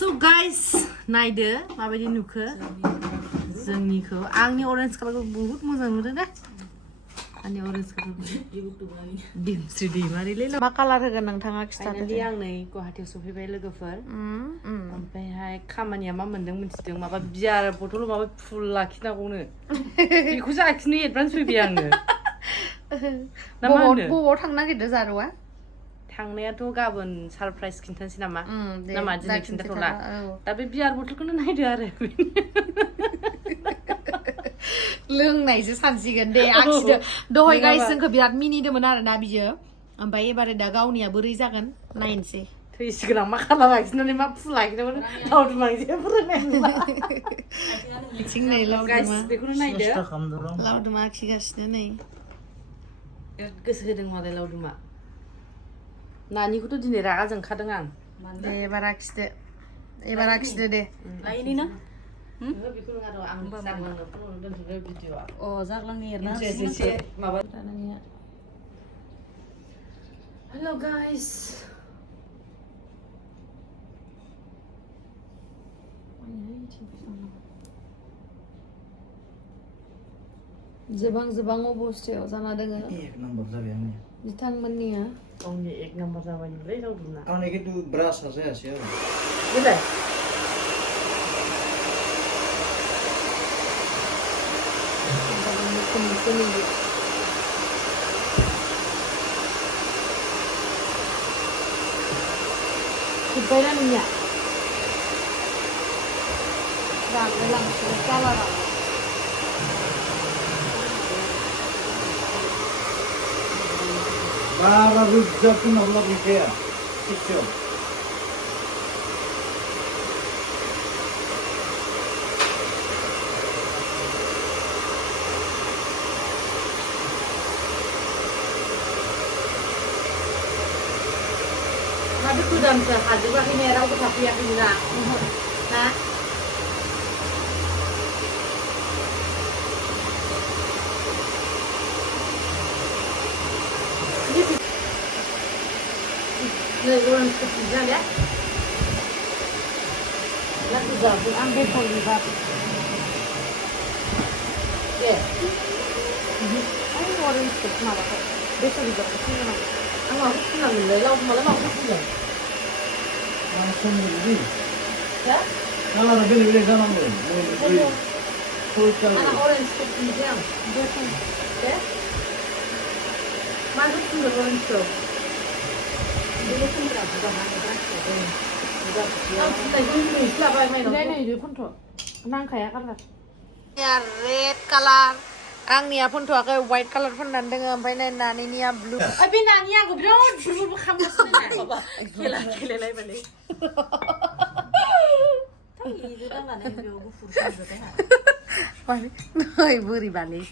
So guys, नायदो माबायदि नुखो जोंनिखौ आंनि orange कालारखौ बहुत मोजां नुदों दे आंनि orange कालारखौ दिमस्रि दैमारिलै मा कालार होगोन नोंथाङा खिथादो दे आं नै गुवाहाटीयाव सफैबाय लोगोफोर ओमफ्रायहाय खामानिया मा मोनदों मिथिदों माबा बियार बथल माबा फुल लाखिनांगौनो बेखौसो लाखिनो एडभान्स फैबाय आङो ना मा होनो बबाव थांनो नागिरदों जारुआ थांनायाथ' गाबोन सरप्राइज खिन्थानोसै नामा ना मा दिनै खिन्थाथ'ला दा बे बियार बथलखौनो नायदो आरो लोंनायसो सानसिगोन दे आखिदो दहाय गाइस जोंखौ बिराद मिनिदोंमोन आरोना बियो ओमफ्राय एबारे दा गावनिया बोरै जागोन नायनोसै थैसिगोन आं मा खालार आखिनानै मा फुल आखिनांगोन लावदुम आं जेबो रोंनाय नंला बिथिं नै लावदुमा बेखौनो नायदो लावदुमा आखिगासिनो नै बिराद गोसो होदों मालाय लावदुमा नानिखौथ' दिनै रागा जोंखादों आं दे एबार आखिदो दे लायनि ना बेखौ नङा र' आं जाग्लांनो फन दोनथ'बाय भिडिअ'आ अ जाग्लांनि एरना मोनसे माबा दानिया हेल' गाइस जोबां अबस्थायाव जाना दोङो एक नम्बर जाबाय आंनि बिथांमोननिया गावनि एक नम्बर जाबाय नोंलै लावदुमना आंनि खिन्थु ब्रासआ जायासै आरो बेलाय जोब्बायना नोंनिया रानलायलांसिगोन कालारा बारा रोजा फुनाब्ला गैखाया थिगसेयाव माथो गोदानसो हाजोबाखैनो रावबो थाफैयाखैनो ना ना नै orange kepingnya ya lagu zabu ambil polibat ya ini orange kep malah kok besok juga kesini nak aku kenal dulu lalu malah mau kesini langsung beli ya kalau ada beli sana boleh anak orange kepingnya besok ya masuk ke orange kep red color आंनिया फुनथ'वाखै white color फुननानै दोङो ओमफ्राय नानिनिया blue बे नानिया आंखौ बिराद बुरबुर खालामगासिनो माबा खेला गेलेलायबालै नै बोरैबालै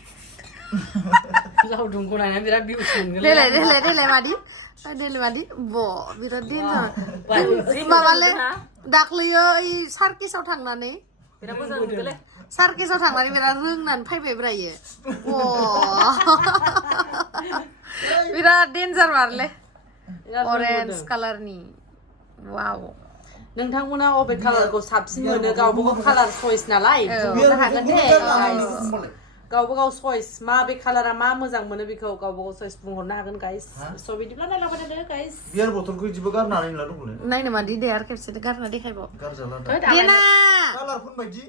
लावदुमखौ नायनानै बिराद भिउस मोनगोन देलाय मादि बिराद देन्जार माबालै दाख्लैयो ओइ सार्किसाव थांनानै बिराद मोजां नुदोंलै सार्किसाव थांनानै बिराद रोंनानै फैबाय ब्रायो बिराद देन्जार मारलै अरेन्ज कालारनि वाव नोंथांमोना अबे कालारखौ साबसिन मोनो गावबागाव कालार चयस नालाय बुंनो हागोन दे गावबागाव चयस मा बे कालारा मा मोजां मोनो बेखौ गावबागाव चयस बुंहरनो हागोन गाइस स' बिदिब्ला नायलांबाय थादो गाइस बियार बथलखौ इदिबो गारनानै ला दंलै नायनो मादि दे आरो खेबसे गारना देखायबाव गारजाला देना कालार फुन बायदि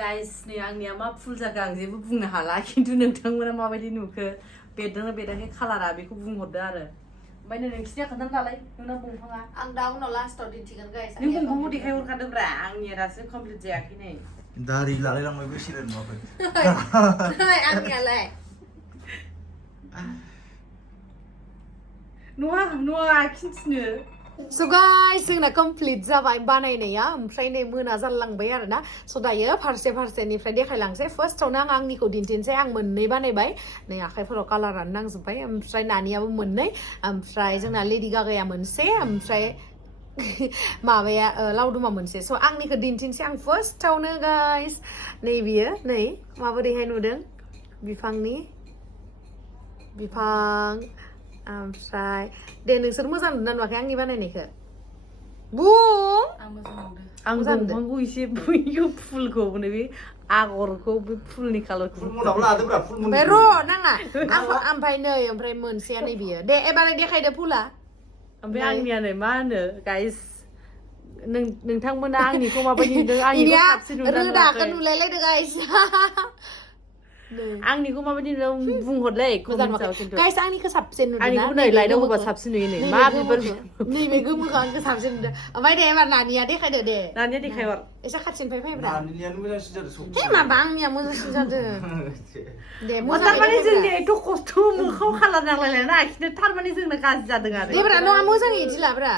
गाइस नै आंनिया मा फुल जाखो आं जेबो बुंनो हाला खिन्थु नोंथांमोना माबायदि नुखो बेरदोंना बेराखै कालारा बेखौ बुंहरदो आरो ओमफ्राय नोंसिनिया खोन्थानो दालाय नोंना बंफाङा आं दा उनाव लास्टआव दिन्थिगोन गाइस नों बंफांखौ देखायहरखादोंब्रा आंनिया दासो कमप्लिट जायाखै नै दारि लालायलांबायबो सिरियाल नुवाखै आंनियालाय नङा खिन्थिनो स' गाइस जोंना कमप्लिट जाबाय बानायनाया ओमफ्राय नै मोना जालांबाय आरोना स' दायो फारसेनिफ्राय देखायलांसै फार्स्टआवनो आं आंनिखौ दिन्थिनोसै आं मोननै बानायबाय नै आखाइफोराव कालारानो नांजोब्बाय ओमफ्राय नानियाबो मोननै ओमफ्राय जोंना लेडि गागाया मोनसे ओमफ्राय माबाया लावदुमा मोनसे स' आंनिखौ दिन्थिनोसै आं फार्स्टआवनो गाइस नै बियो नै माबोरैहाय नुदों बिफां ओमफ्राय दे नोंसोर मोजां नुदोंना नुवाखै आंनि बानायनायखौ बुं आं दंफांखौ एसे बैखौ फुलखौ बे आगरखौ बे फुलनि कालारखौ ओमफ्राय र' नाङा ओमफ्राय नै ओमफ्राय मोनसेया नै बियो दे एबारै देखायदो फुला ओमफ्राय आंनिया नै मा होनो गाइस नोंथांमोना आंनिखौ माबायदि नुदों आंनिखौ साबसिन नुदों रोदाखौ नुलायलायदो गाइस आंनिखौ माबायदि नुदों बुंहरलै कमेन्टआव खिन्थु गाइस आंनिखौ साबसिन नुदों आंनिखौ नै लाइटआव होबा साबसिन नुयो नै मा बिबार नैबे गोमोखौ आंखौ साबसिन नुदों ओमफ्राय दे एबार नानिया देखायदो दे नानिया देखायहर एसे खाथिनिफ्राय फैब्रा नानियानो मोजांसिन जादों हे माबा आंनिया मोजांसिन जादों दे थारमाने जोंनि एथ' खस्थ' मोखाङाव खालार नांलायलाय ना आखिनो थारमाने जोंना गाज्रि जादों आरो देब्रा नङा मोजाङै इदि लाब्रा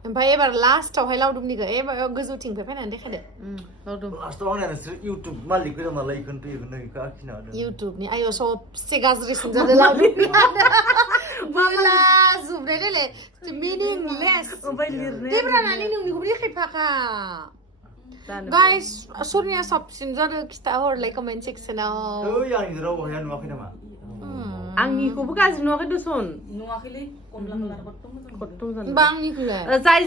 ओमफ्राय एबार लास्टावहाय लावदुमनिखौ एबार गोजौथिंनिफ्राय फैनानै देखायदो लावदुम लास्टाव आंनिया नोंसोर इउटुब मालिक गोजा नालाय इखौनो आखिना होदों इउटुबनि आयौ सबसे गाज्रिसिन जादों लावदुमनिया बोला जुबनाय देलाय मिनिंलेस ओमफ्राय लिरनाया देब्रा नानि नोंनिखौबो देखायफाखा गाइस सोरनिया साबसिन जादों खिथा हरलाय कमेन्ट सेक्सनाव ओइ आंनि रावहाय नुवाखै नामा आंनिखौबो गाज्रि नुवाखै दसन नुवाखैलै कमला कालार जाय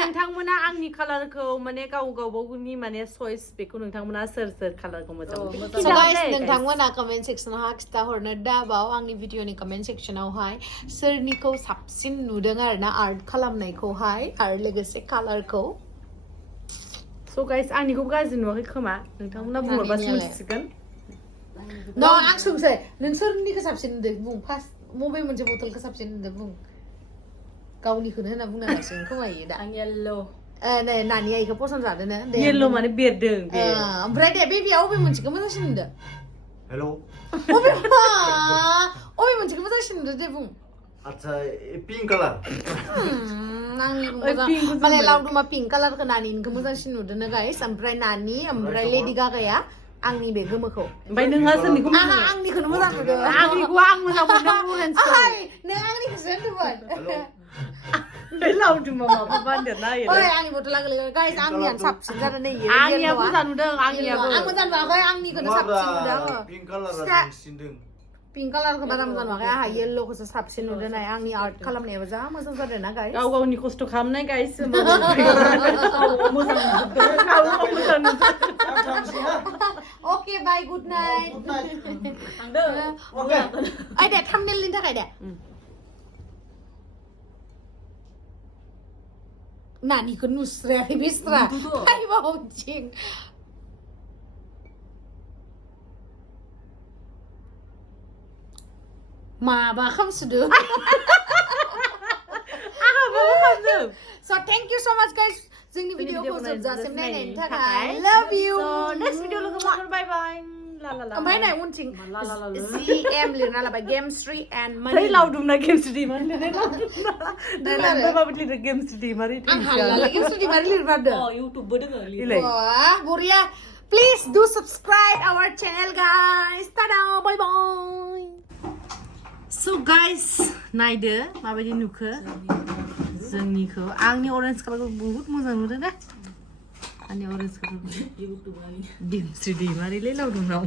नोंथांमोना आंनि कालारखौ माने गावबावनि माने चयस बेखौ नोंथांमोना सोर कालारखौ मोजां मोनो गाइस नोंथांमोना कमेन्ट सेक्सनाव खिथा हरनो दाबाव आंनि भिडिअनि कमेन्ट सेक्सनावहाय सोरनिखौ साबसिन नुदों आरोना आर्ट खालामनायखौहाय आरो लोगोसे कालारखौ स' गाइस आंनिखौबो गाज्रि नुवाखै खोमा नोंथांमोना बुंहरबासो मिथिसिगोन न आं सोंसै नों सोरनिखौ साबसिन नुदों बुं फार्स्ट मबे मोनसे बथलखौ साबसिन नुदों बुं गावनिखौनो होनना बुंनो हासिगोन खोमायो दा आं येल्लो नै नानिया इखौ पसन्द जादोंनो दे येल्लो माने बेरदों बे ओमफ्राय दे बेबिया अबे मोनसेखौ मोजांसिन नुदों हेलौ अबे मोनसेखौ मोजांसिन नुदों दे बुं आच्छा पिंक कालार आंनि माने लावदुमा पिंक कालारखौ नानिनिखौ मोजांसिन नुदोंनो गाइस ओमफ्राय नानि ओमफ्राय लेडि गागाया आंनि बे गोमोखौ ओमफ्राय नोंहा सोरनिखौ आंहा आंनिखौनो मोजां नुदों आंनिखौ आं मोजां मोनदों अरेन्जखौ नों आंनिखौसो होनदोंमोन बे लावदुमा माबा बान्देरना होयो ओइ आंनि बथला गोलैगोन गाइस आंनियानो साबसिन जादों नै आंनिया मोजां नुदों आंनियाबो आं मोजां नुवाखै आंनिखौनो साबसिन नुदों आङो पिंक कालारा बांसिनदों पिंक कालारखौ बारा मोजां नुवाखै आंहा येल्ल'खौसो साबसिन नुदों नाय आंनि आर्ट खालामनायाबो जा मोजां जादों ना गाइस गाव गावनि खस्थ' खालामनाय गाइस मोजां नुदों ओके बाय गुड नाइट ओइ दे थाम्बनेलनि थाखाय दे नानिखौ नुस्रायाखै बिस्रा फाइबाव जिं माबा खामसोदों So thank you so much guys जोंनि भिडिअखौ जोबजासिम नायनायनि थाखाय love you next video लोगो मोनगोन bye bye ओमफ्राय नाय उनथिं GM लिरना लाबाय गेमस्ट्री एन्ड माने लावदुमना गेमस्ट्री माने लावदुमना माबायदि लिरो गेमस्ट्री मारै आं हालालै गेमस्ट्री मारै लिरबारदों इउटुबबो दोङो वाह बरिया please do subscribe our channel guys tada bye bye So guys नायदो माबायदि नुखो जोंनिखौ आंनि अरेन्ज कालारखौ बहुत मोजां नुदों ना आंनि अरेन्ज कालारखौ गेमस्ट्री दैमारिलै लावदुमनाव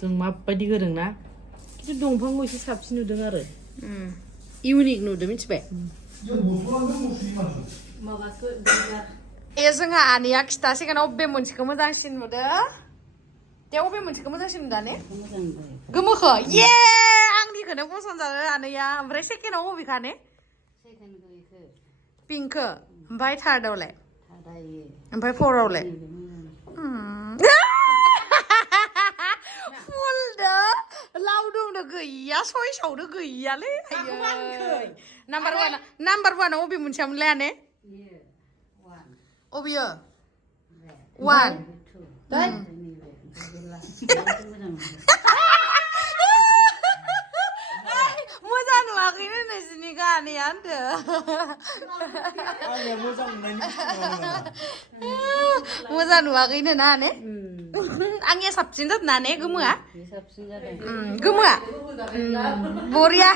जों माबायदि गोरों ना खिन्थु दंफांखौ एसे साबसिन नुदों आरो इउनिक नुदों मिथिबाय जोंहा आनैया खिथासिगोन अबे मोनसेखौ मोजांसिन नुदों दे अबे मोनसेखौ मोजांसिन नुदों ने गोमोखौ ये आंनिखौनो पसन्द जादों आनैया ओमफ्राय सेकेन्डआव अबेखा ने पिंकखौ ओमफ्राय थार्डआवलाय ओमफ्राय फरावलाय फुलदो लावदुमदो गैया सयसावदो गैयालै नाम्बार वानाव अबे मोनसेयामोनलाय ने अबेयो वान मोजां नुवाखैनो नोंसिनि गानैया होनदो मोजां नुवाखैनो ना ने आंनिया साबसिन जादों ना ने गोमोआ गोमोआ बरिया